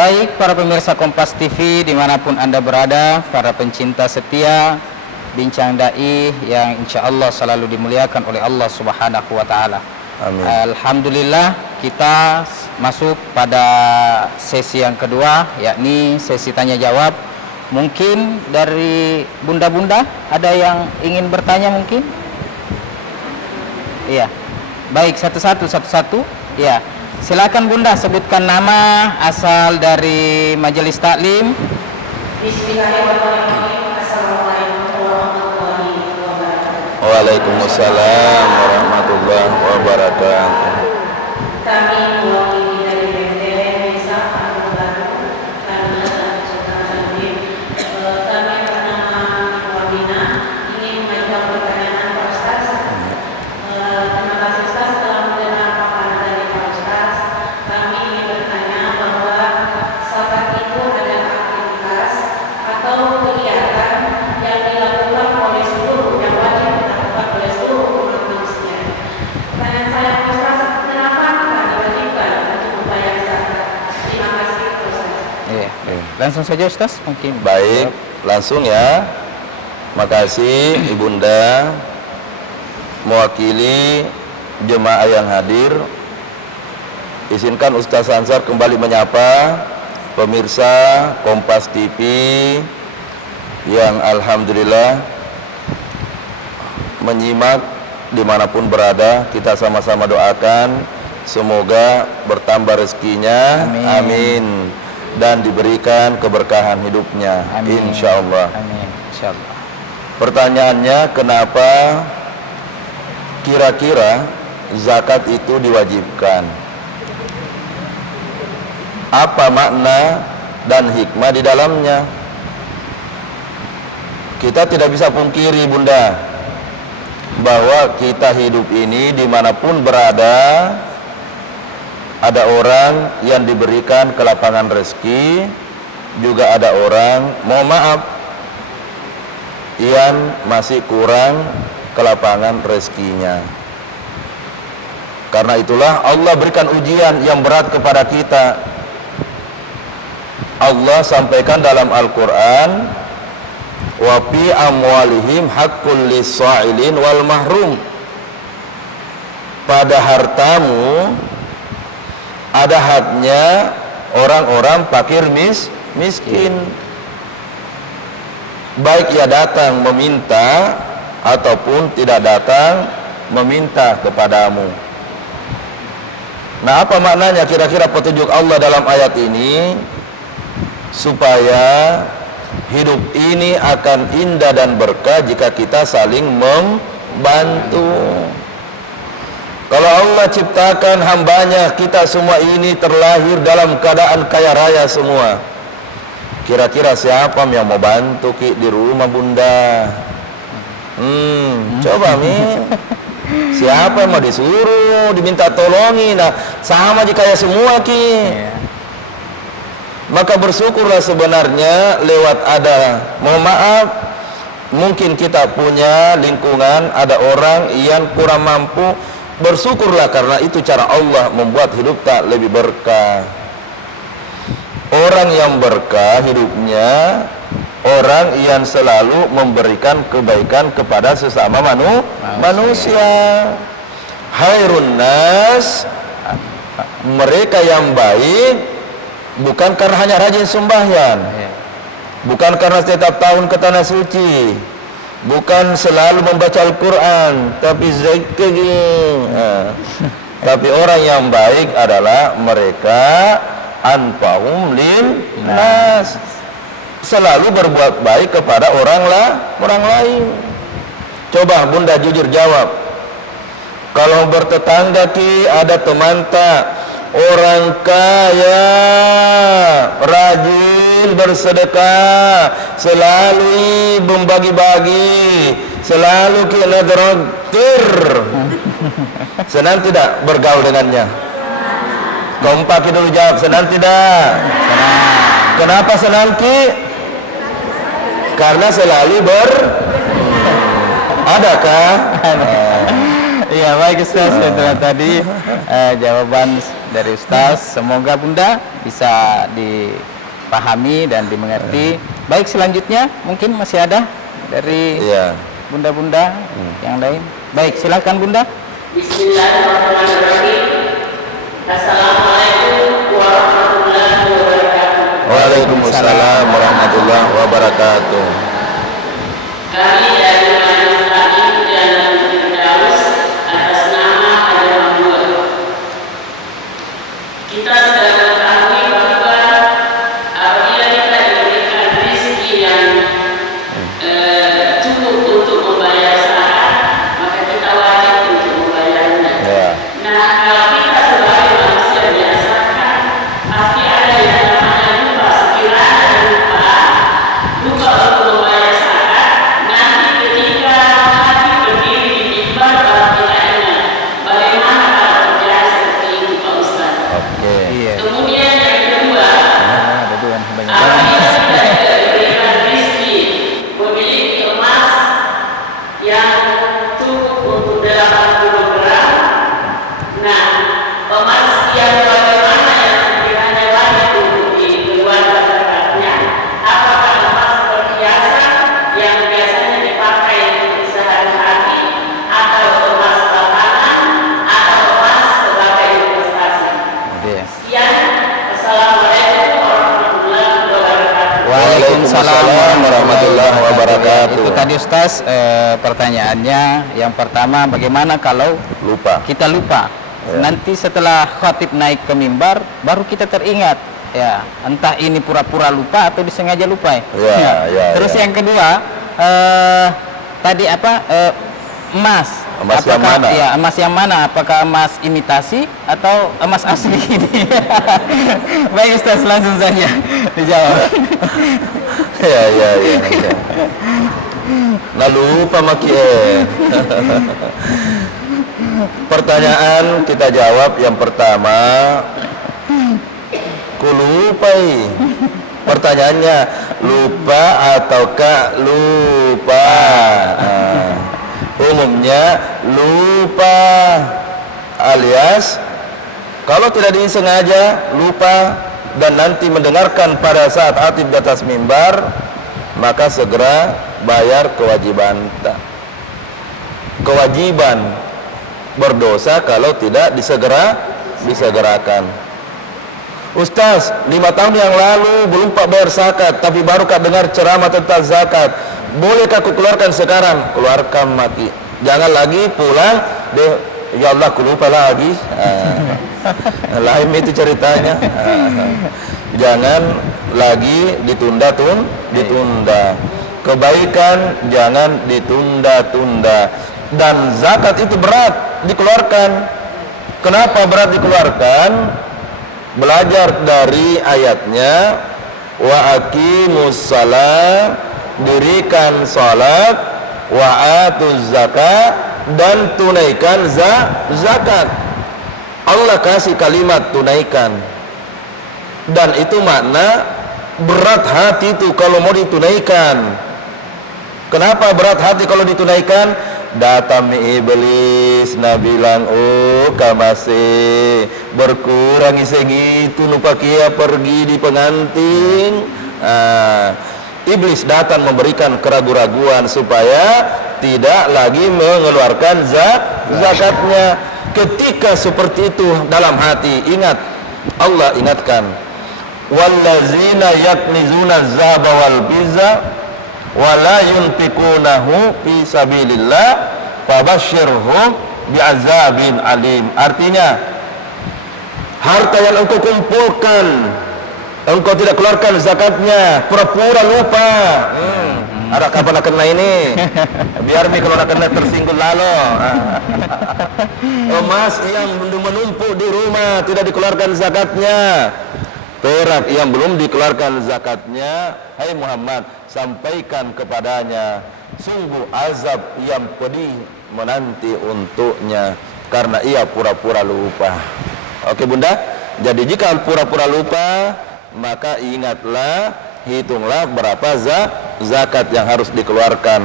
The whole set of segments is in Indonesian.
Baik para pemirsa Kompas TV dimanapun Anda berada, para pencinta setia Bincang Dai yang insya Allah selalu dimuliakan oleh Allah Subhanahu wa Ta'ala. Amin. Alhamdulillah, kita masuk pada sesi yang kedua, yakni sesi tanya jawab. Mungkin dari bunda-bunda ada yang ingin bertanya mungkin? Iya. Baik, satu-satu. Iya. Silakan Bunda, sebutkan nama, asal dari majelis taklim. Bismillahirrahmanirrahim. Assalamualaikum warahmatullahi wabarakatuh. Waalaikumsalam warahmatullahi wabarakatuh. Kami mewakili dari BMTN Desa Kampung Baru, kami Sultan Salim. Kami atas nama Wabina ingin mengajukan pertanyaan Pak Ustaz. Terima kasih Ustaz telah mendengar paparan dari Pak Ustaz. Kami ingin bertanya bahwa salat itu adalah aktivitas atau kegiatan yang dilakukan oleh seluruh yang wajib dilakukan oleh seluruh umat manusia. Pertanyaan saya Pak Ustaz, kenapa kita diwajibkan untuk membayar zakat? Terima kasih Pak Ustaz. Iya. Langsung saja Ustaz mungkin. Baik, langsung ya. Makasih Ibunda mewakili jemaah yang hadir. Izinkan Ustaz Ansar kembali menyapa pemirsa Kompas TV yang alhamdulillah menyimak dimanapun berada. Kita sama-sama doakan semoga bertambah rezekinya, amin, dan diberikan keberkahan hidupnya, insyaallah. Amin, insyaallah. Pertanyaannya, kenapa kira-kira zakat itu diwajibkan? Apa makna dan hikmah di dalamnya? Kita tidak bisa pungkiri Bunda bahwa kita hidup ini dimanapun berada, ada orang yang diberikan kelapangan rezeki, juga ada orang, mohon maaf, yang masih kurang kelapangan rezekinya. Karena itulah Allah berikan ujian yang berat kepada kita. Allah sampaikan dalam Al-Quran, wa fi amwalihim haqqul lis-sa'ilin wal mahrum. Pada hartamu ada haknya orang-orang fakir miskin. Baik ia datang meminta ataupun tidak datang meminta kepadamu. Nah, apa maknanya kira-kira petunjuk Allah dalam ayat ini? Supaya hidup ini akan indah dan berkah jika kita saling membantu. Kalau Allah ciptakan hambanya, kita semua ini terlahir dalam keadaan kaya raya semua. Kira-kira siapa yang mau bantu Ki di rumah Bunda? Coba Mi, siapa yang mau disuruh, diminta tolongin? Nah, sama aja kayak semua Ki. Maka bersyukurlah sebenarnya lewat ada, mohon maaf, mungkin kita punya lingkungan, ada orang yang kurang mampu, bersyukurlah karena itu cara Allah membuat hidup tak lebih berkah. Orang yang berkah hidupnya, orang yang selalu memberikan kebaikan kepada sesama manusia. Khairun nas, mereka yang baik bukan karena hanya rajin sembahyang, bukan karena setiap tahun ke tanah suci, bukan selalu membaca Al-Quran, tapi zikir. Tapi orang yang baik adalah mereka anfa'um lin nas, selalu berbuat baik kepada orang lain. Coba Bunda jujur jawab, kalau bertetangga Ki ada teman tak orang kaya, rajin bersedekah, selalu membagi-bagi, selalu kena traktir, senang tidak bergaul dengannya? Kompak dulu jawab, senang tidak? Kenapa senang Ki? Karena selalu adakah? Iya, baik Ustaz, itu tadi jawaban dari Ustaz. Semoga Bunda bisa dipahami dan dimengerti. Baik, selanjutnya mungkin masih ada dari Iya. bunda-bunda yang lain. Baik, silakan Bunda. Bismillahirrahmanirrahim. Assalamualaikum warahmatullahi wabarakatuh. Waalaikumsalam warahmatullahi wabarakatuh. Kami dari Majelis Taklim dan Firdaus atas nama Hajar Mahmud. Kita sudah mengetahui bahwa apabila kita diberikan rezeki yang cukup untuk membayar zakat, maka kita wajib untuk membayarnya. Ya. Nah, kalau kita sebagai manusia biasa kan pasti ada yang namanya lupa. Sekiranya lupa untuk membayar zakat, nanti ketika hati berdiri di mimbar baru kita ingat bagaimana kalau terjadi seperti itu, Pak Ustaz. Oke. Iya. Kemudian yang kedua, Ada dua banyak. apabila kita diberikan rezeki memiliki emas yang cukup untuk 80 gram, nah emas yang bagaimana yang sekiranya wajib untuk dikeluarkan zakatnya? Apakah emas perhiasan yang biasanya dipakai untuk sehari-hari, atau emas batangan, atau emas sebagai investasi? Iya. Sekian, Assalamualaikum warahmatullahi wabarakatuh. Waalaikumsalam warahmatullahi wabarakatuh. Itu tadi Ustaz pertanyaannya. Yang pertama, bagaimana kalau Lupa. kita lupa? Nanti setelah khatib naik ke mimbar baru kita teringat. Ya, entah ini pura-pura lupa atau disengaja lupa. Ya, Terus ya. yang kedua, tadi apa? Emas. Emas yang Apakah- mana? Ya, emas yang mana? Apakah emas imitasi atau emas asli ini? Baik Ustaz, langsung saja dijawab. Ya. Nah, lupa maki. Pertanyaan kita jawab yang pertama. Ku lupai. Pertanyaannya, lupa ataukah lupa? Nah, umumnya lupa alias kalau tidak disengaja lupa dan nanti mendengarkan pada saat khatib di atas mimbar, maka segera bayar kewajiban. Kewajiban berdosa kalau tidak disegerakan. Ustaz, 5 tahun yang lalu belum Pak bayar zakat, tapi baru Kak dengar ceramah tentang zakat. Bolehkah aku keluarkan sekarang? Keluarkan mati. Jangan lagi pulang deh, ya Allah aku lupa lagi. Lain itu ceritanya. Jangan lagi ditunda. Kebaikan jangan ditunda-tunda. Dan zakat itu berat dikeluarkan. Kenapa berat dikeluarkan? Belajar dari ayatnya, wa aqimus shalah, dirikan salat, wa atuz zakat, dan tunaikan zakat. Allah kasih kalimat tunaikan, dan itu makna berat hati itu kalau mau ditunaikan. Kenapa berat hati kalau ditunaikan? Datang iblis, nah bilang, oh kamase berkurang segitu, lupa kia pergi di pengantin. Iblis datang memberikan keraguan-raguan supaya tidak lagi mengeluarkan zakatnya. Ketika seperti itu dalam hati, ingat, Allah ingatkan, wallazina yaknizuna zaba wal bizza wala yunfiqunahu fi sabilillah fabashshirhum bi'azabin alim. Artinya, harta yang engkau kumpulkan engkau tidak keluarkan zakatnya, pura-pura lupa. Ada kapan nak kena ini? Biar mi kalau nak kena tersinggung lalu. Emas yang menumpuk di rumah tidak dikeluarkan zakatnya. Perak yang belum dikeluarkan zakatnya, hai Muhammad, sampaikan kepadanya, sungguh azab yang pedih menanti untuknya karena ia pura-pura lupa. Oke Bunda, jadi jika pura-pura lupa, maka ingatlah, hitunglah berapa zakat yang harus dikeluarkan.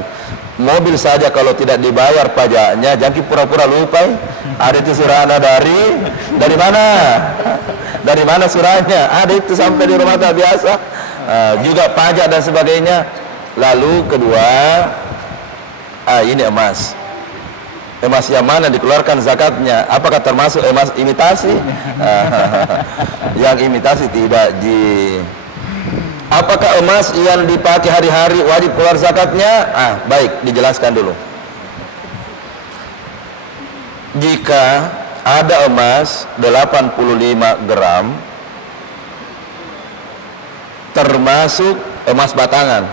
Mobil saja kalau tidak dibayar pajaknya, jangan pura-pura lupa. Ada itu surahnya dari mana? Dari mana surahnya? Ada itu sampai di rumah tak biasa. Juga pajak dan sebagainya. Lalu kedua, ini emas. Emas yang mana dikeluarkan zakatnya? Apakah termasuk emas imitasi? Yang imitasi tidak. Apakah emas yang dipakai hari-hari wajib keluar zakatnya? Baik, dijelaskan dulu. Jika ada emas 85 gram, termasuk emas batangan,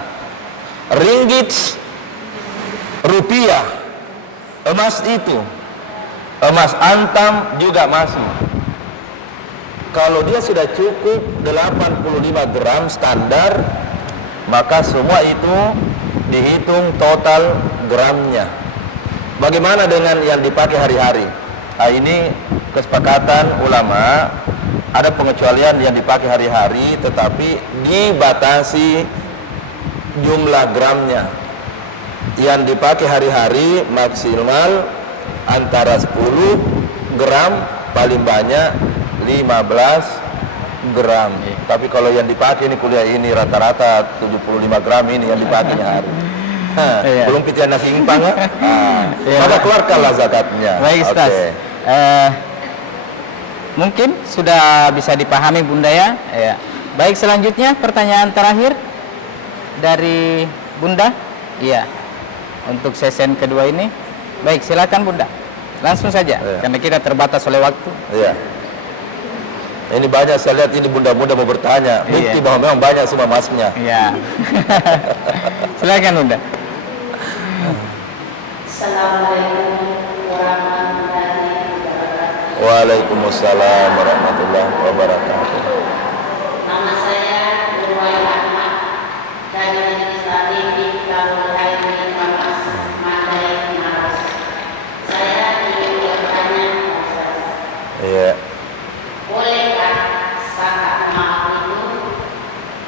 ringgit, rupiah, emas itu, emas antam juga masuk. Kalau dia sudah cukup 85 gram standar, maka semua itu dihitung total gramnya. Bagaimana dengan yang dipakai hari-hari? Ini kesepakatan ulama, ada pengecualian yang dipakai hari-hari tetapi dibatasi jumlah gramnya. Yang dipakai hari-hari maksimal antara 10 gram, paling banyak 15 gram. Tapi kalau yang dipakai ini kuliah ini rata-rata 75 gram ini yang dipakainya hari. Belum pitian nasi impang ya? Maka keluarkanlah zakatnya. Baik, Ustaz. Mungkin sudah bisa dipahami Bunda ya. Baik, selanjutnya pertanyaan terakhir dari Bunda. Iya. Untuk sesen kedua ini. Baik, silakan Bunda. Langsung saja karena kita terbatas oleh waktu. Iya. Ini banyak saya lihat ini bunda-bunda mau bertanya. Bukti bahwa memang banyak semua emasnya. Iya. Silakan Bunda. Assalamualaikum warahmatullahi wabarakatuh. Waalaikumsalam warahmatullahi wabarakatuh. Nama saya Nurwai Ahmad dari Majelis Taklim di Kabupaten Kamas, Mandai, Maros. Saya ingin bertanya, Ustaz. Iya. Bolehkah zakat mal itu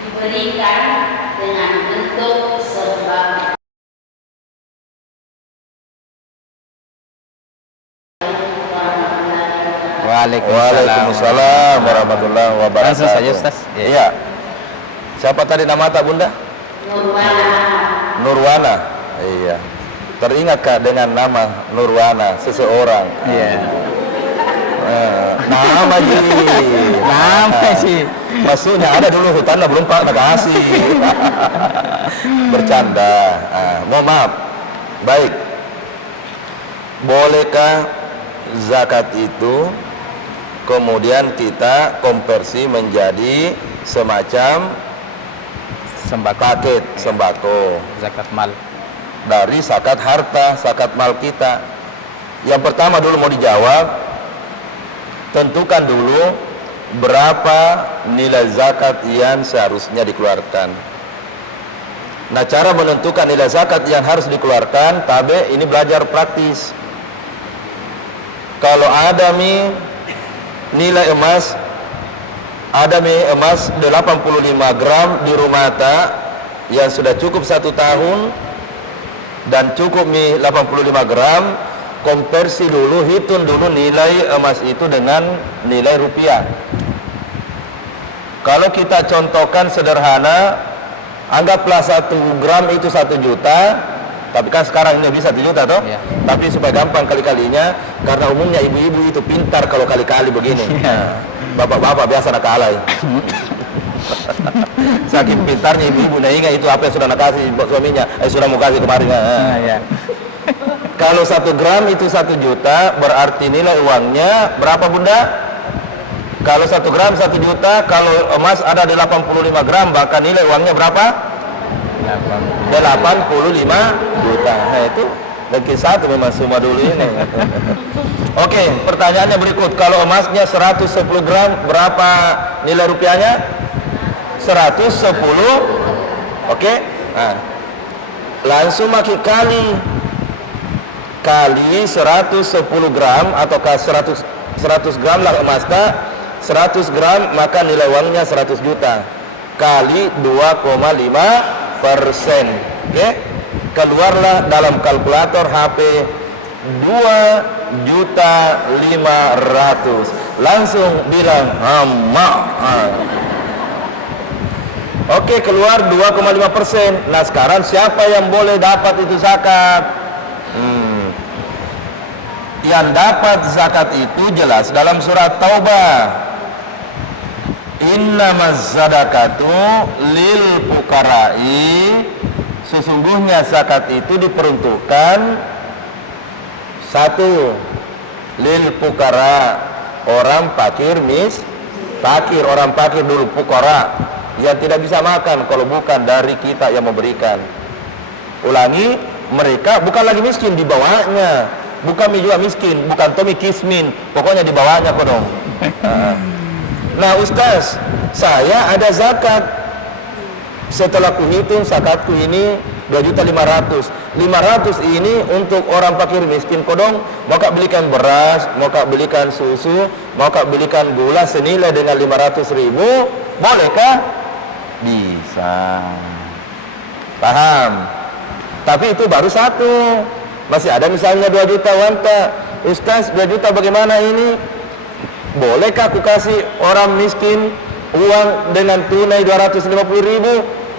diberikan dengan bentuk sebab Waalaikumsalam warahmatullahi wabarakatuh. Langsung saja Ustaz. Iya. Siapa tadi nama tak Bunda? Nurwana? Nurwana. Iya. Teringatkah dengan nama Nurwana seseorang? Iya. Nama ji. Nama sih. Maksudnya ada dulu hutannya belum Pak kasih. Bercanda. Mohon maaf. Baik. Bolehkah zakat itu kemudian kita konversi menjadi semacam paket sembako Zakat mal. dari zakat harta, zakat mal kita? Yang pertama dulu mau dijawab, tentukan dulu berapa nilai zakat yang seharusnya dikeluarkan. Nah, cara menentukan nilai zakat yang harus dikeluarkan, tabe ini belajar praktis. Kalau ada nilai emas, ada emas 85 gram di rumah yang sudah cukup 1 tahun dan cukup 85 gram, konversi dulu, hitung dulu nilai emas itu dengan nilai rupiah. Kalau kita contohkan sederhana, anggaplah 1 gram itu 1 juta. Tapi kan sekarang ini bisa 1 juta toh? Iya. Tapi supaya gampang kali-kalinya, karena umumnya ibu-ibu itu pintar kalau kali-kali begini. Bapak-bapak biasa nak kalah. Saking pintarnya ibu-ibu, nah ingat itu apa yang sudah nak kasih suaminya, sudah mau kasih kemarin. Iya. Kalau 1 gram itu 1 juta, berarti nilai uangnya berapa Bunda? Kalau 1 gram 1 juta, kalau emas ada di 85 gram, bahkan nilai uangnya berapa? 85 juta. Nah itu lagi satu memang semua dulu ini. Oke, pertanyaannya berikut. Kalau emasnya 110 gram, berapa nilai rupiahnya? 110. Oke. Nah, langsung makin kali 110 gram ataukah 100 gram lah emasnya, 100 gram maka nilai uangnya 100 juta kali 2,5%. Oke, keluarlah dalam kalkulator HP 2 2.500.000. Langsung bilang hama. Oke, keluar 2,5%. Nah sekarang siapa yang boleh dapat itu zakat? Yang dapat zakat itu jelas dalam surat Taubah. Innamaz zadaqatu lil fuqara'i, sesungguhnya zakat itu diperuntukkan satu, lil fuqara, orang fakir orang fakir dulu, fuqara yang tidak bisa makan kalau bukan dari kita yang memberikan. Ulangi, mereka bukan lagi miskin, di bawahnya, bukan juga miskin, bukan Tommy Kismin, pokoknya di bawahnya kodong. Nah Ustaz, saya ada zakat. Setelah kuhitung zakatku ini 2.500.000. 500 ini untuk orang fakir miskin kodong. Mau kak belikan beras, mau kak belikan susu, mau kak belikan gula senilai dengan 500.000, bolehkah? Bisa. Paham? Tapi itu baru satu. Masih ada misalnya 2 juta wanta. Ustaz, 2 juta bagaimana ini? Bolehkah aku kasih orang miskin uang dengan tunai 250.000?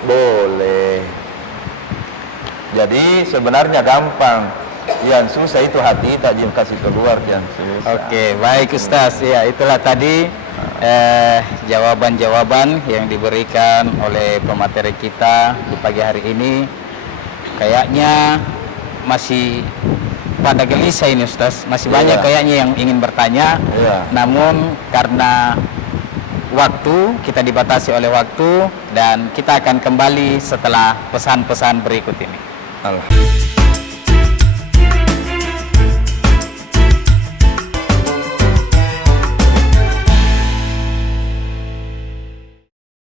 Boleh. Jadi sebenarnya gampang. Yang susah itu hati, tak jin kasih keluar yang susah. Oke, baik Ustaz. Ya, itulah tadi jawaban-jawaban yang diberikan oleh pemateri kita di pagi hari ini. Kayaknya masih pada gelisah ini Ustaz, masih banyak kayaknya yang ingin bertanya. Namun karena waktu, kita dibatasi oleh waktu, dan kita akan kembali setelah pesan-pesan berikut ini. Allah.